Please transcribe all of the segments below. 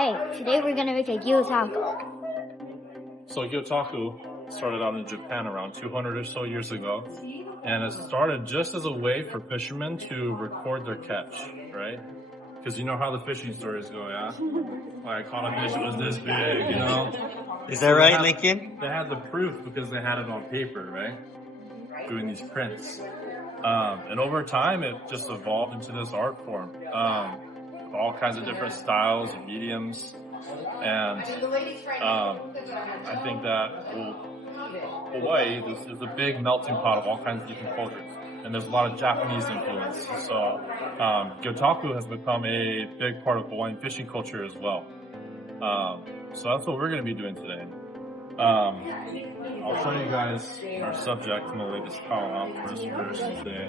Hey, today we're gonna make a Gyotaku. So Gyotaku started out in Japan around 200 or so years ago, and it started just as a way for fishermen to record their catch, right? Because you know how the fishing stories go, yeah? Like, I caught a fish, it was this big, you know? Is that right, Lincoln? They had the proof because they had it on paper, right? Doing these prints. And over time, it just evolved into this art form. All kinds of different styles and mediums. And I think that Hawaii is a big melting pot of all kinds of different cultures. And there's a lot of Japanese influence. So Gyotaku has become a big part of Hawaiian fishing culture as well. So that's what we're going to be doing today. I'll show you guys our subject. I'm going to lay this towel out for us first today.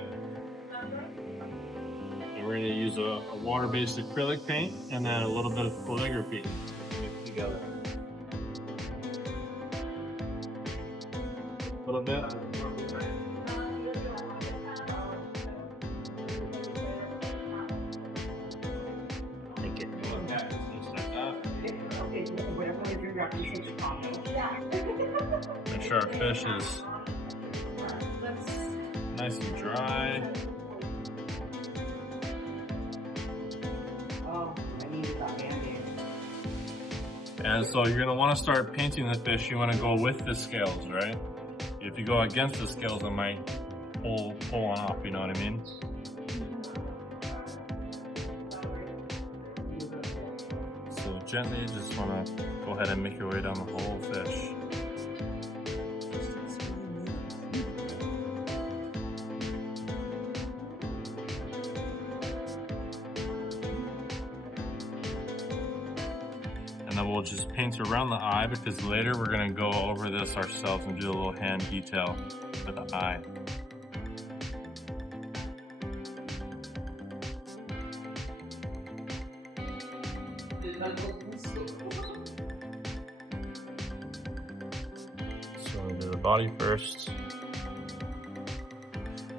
And we're going to use a water-based acrylic paint and then a little bit of calligraphy mixed together. A little bit. Make sure our fish is nice and dry. And so you're going to want to start painting the fish. You want to go with the scales, right? If you go against the scales, it might pull one off, you know what I mean? So gently, just want to go ahead and make your way down the whole fish. And then we'll just paint around the eye because later we're going to go over this ourselves and do a little hand detail for the eye. So we'll do the body first.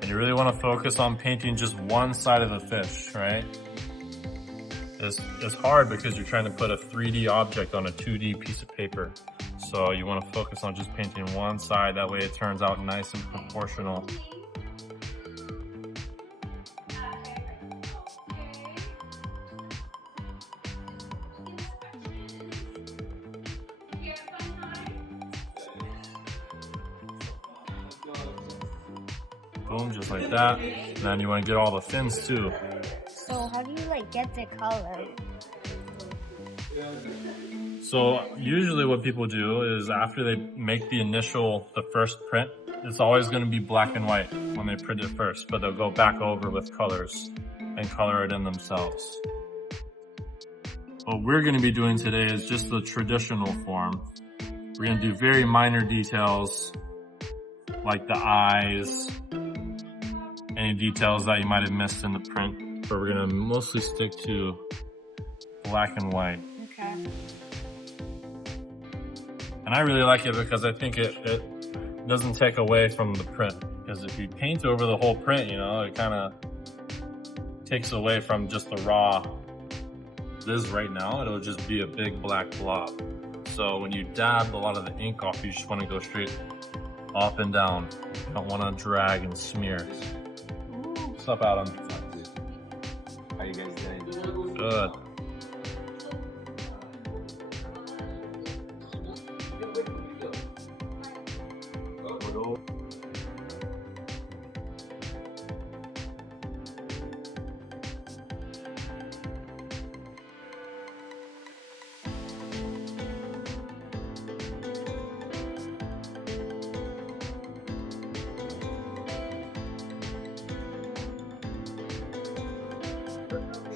And you really want to focus on painting just one side of the fish, right? It's hard because you're trying to put a 3D object on a 2D piece of paper. So you want to focus on just painting one side, that way it turns out nice and proportional. Boom, just like that. And then you want to get all the fins too. So how do you get the color? So usually what people do is after they make the first print, it's always going to be black and white when they print it first, but they'll go back over with colors and color it in themselves. What we're going to be doing today is just the traditional form. We're going to do very minor details like the eyes, any details that you might have missed in the print. But we're gonna mostly stick to black and white. Okay. And I really like it because I think it doesn't take away from the print. Because if you paint over the whole print, you know, it kind of takes away from just the raw. This right now, it'll just be a big black blob. So when you dab a lot of the ink off, you just want to go straight up and down. You don't want to drag and smear. What's up, Adam? How you guys doing? Good.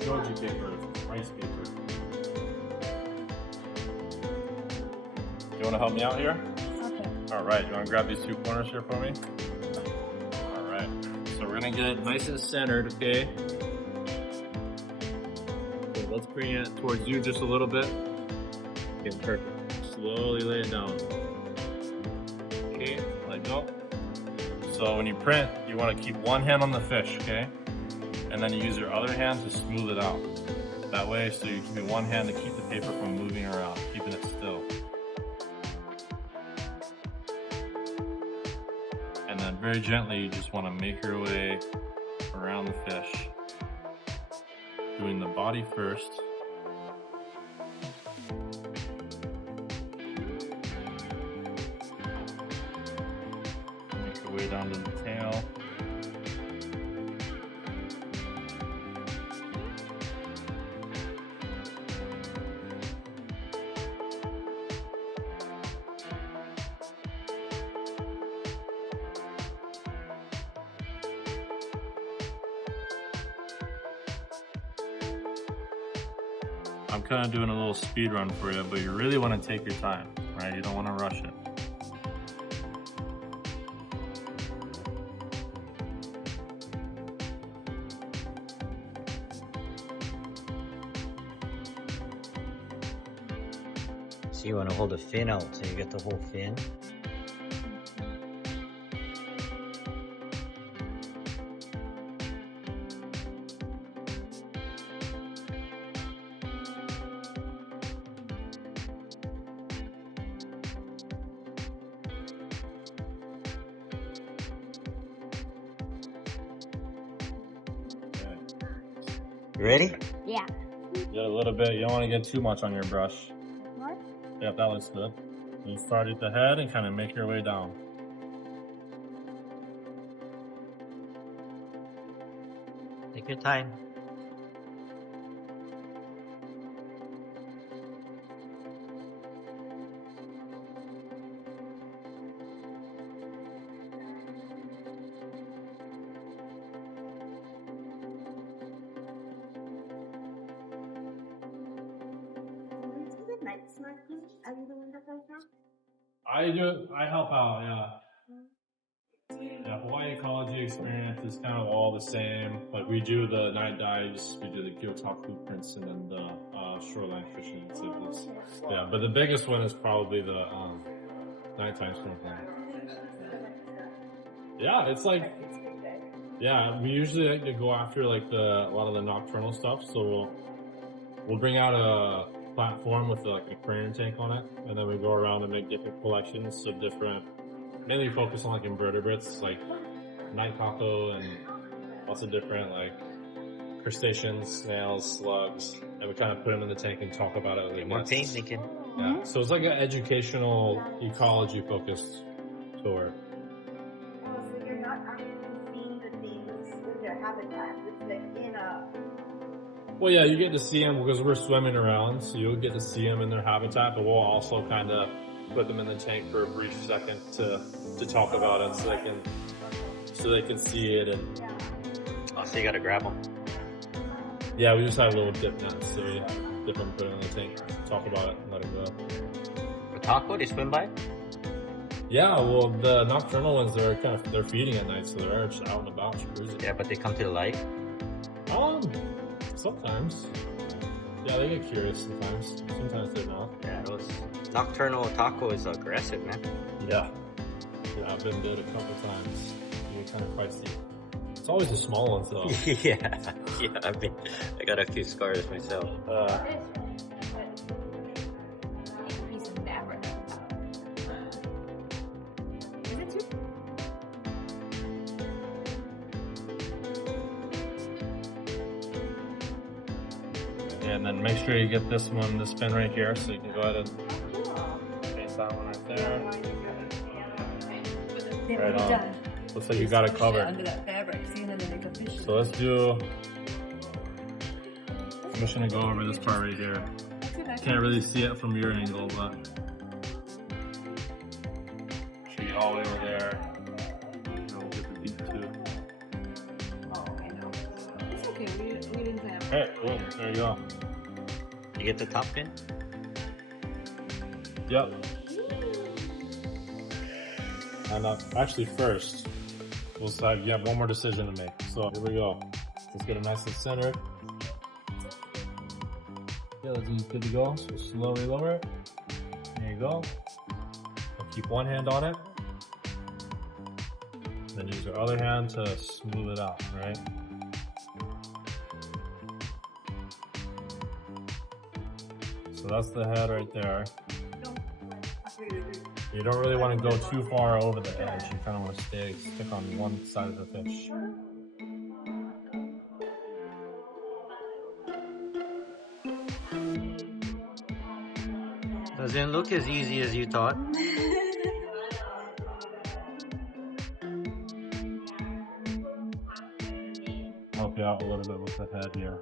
Shoji paper, rice paper. You want to help me out here? Okay. All right, you want to grab these two corners here for me? All right, so we're going to get it nice and centered, okay? Okay, let's bring it towards you just a little bit. Okay, perfect. Slowly lay it down. Okay, let go. So when you print, you want to keep one hand on the fish, okay? And then you use your other hand to smooth it out. That way, so you can use one hand to keep the paper from moving around, keeping it still. And then very gently, you just want to make your way around the fish. Doing the body first. Make your way down to the tail. I'm kind of doing a little speed run for you, but you really want to take your time, right? You don't want to rush it. So you want to hold the fin out so you get the whole fin. You ready? Yeah. Get a little bit. You don't want to get too much on your brush. What? Yeah, that looks good. You start at the head and kind of make your way down. Take your time. I do. I help out. Yeah. Yeah. Hawaii ecology experience is kind of all the same. Like we do the night dives, we do the Gyotaku prints, and then the shoreline fishing activities. Yeah, but the biggest one is probably the nighttime snorkeling. Yeah, it's like, yeah, we usually like to go after like a lot of the nocturnal stuff. So we'll bring out a platform with like an aquarium tank on it, and then we go around and make different collections of different, mainly focus on like invertebrates, like night taco and lots of different like crustaceans, snails, slugs, and we kind of put them in the tank and talk about it. Like More paint, Lincoln. yeah, so it's like an educational ecology focused tour. So you're not actually seeing the things in their habitat. It's like in a... Well, yeah, you get to see them because we're swimming around, so you'll get to see them in their habitat, but we'll also kind of put them in the tank for a brief second to talk about it, so they can see it. And Oh, so you gotta grab them. yeah, we just have a little dip net, so we dip them, put it in the tank, talk about it, and let it go. The taco, they swim by? Yeah, well, the nocturnal ones, they're feeding at night, so they're just out and about cruising. Yeah, but they come to the light. Sometimes. Yeah, they get curious sometimes. Sometimes they're not. Yeah, those nocturnal taco is aggressive, man. Yeah. Yeah, I've been good a couple times. You get kind of feisty. It's always the small ones though. yeah, I got a few scars myself. And then make sure you get this pin right here, so you can go ahead and paint that one right there. Right on. Looks like you got it covered. Under that fabric, see, and then they make a fish. So let's do, I'm just gonna go over this part right here. Can't really see it from your angle, but should be all the way over there. And we'll get the beak too. Oh, I know. It's okay, we didn't have... Hey, boom, there you go. You get the top pin? Yep. And actually first, we'll decide, you have one more decision to make. So here we go. Let's get it nice and centered. Yeah, that's good to go. So slowly lower it. There you go. And keep one hand on it. Then use your other hand to smooth it out, right? so that's the head right there. You don't really want to go too far over the edge. You kind of want to stick on one side of the fish. Doesn't look as easy as you thought. Help you out a little bit with the head here.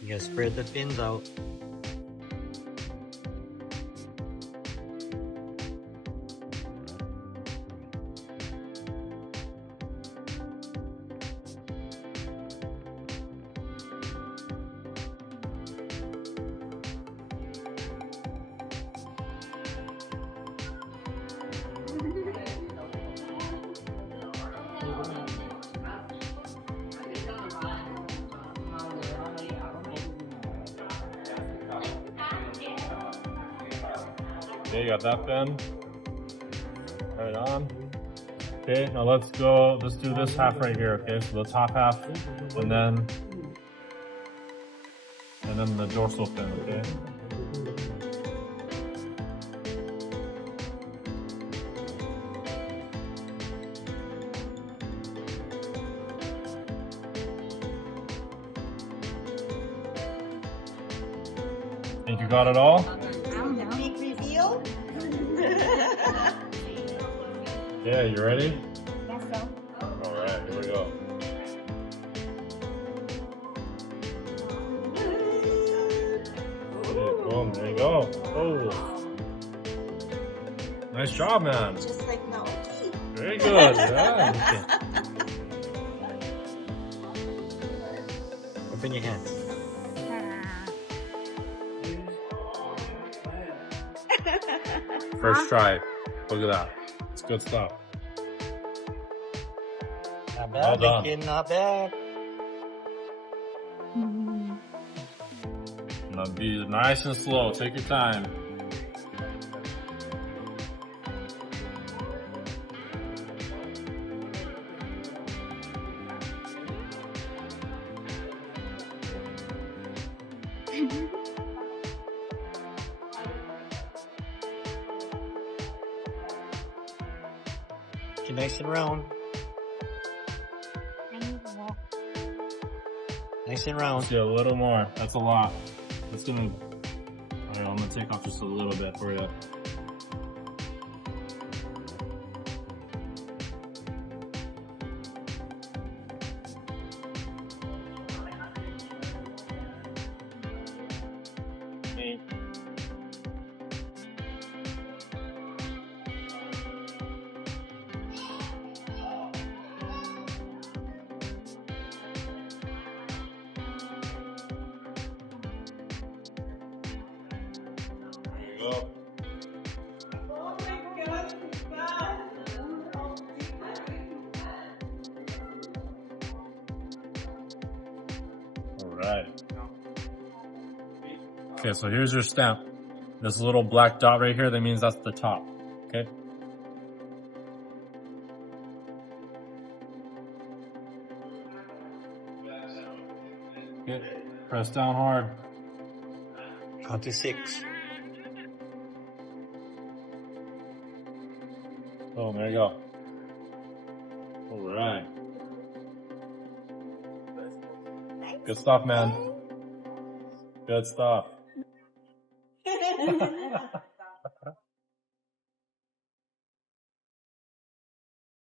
You gotta spread the fins out. Okay, you got that fin. Right on. Okay, now let's do this half right here, okay? So the top half, and then the dorsal fin, okay? Think you got it all? Big reveal. Yeah, you ready? Guess so. Alright, here we go. Okay, boom, there you go. Oh. Nice job, man. Just like now. Very good. Yeah. Open your hands. First try. Look at that. It's good stuff. Not Well bad, done. Lincoln, not bad. Now be nice and slow. Take your time. Get nice and round. I need more. Nice and round. Let's do a little more. That's a lot. It's gonna. Alright, I'm gonna take off just a little bit for you. Okay. There you go. Oh my God, God. Alright. Okay, so here's your stamp. This little black dot right here, that means that's the top. Okay? Okay. Press down hard. Count to 6. Oh, there you go. Alright. Good stuff, man. Good stuff.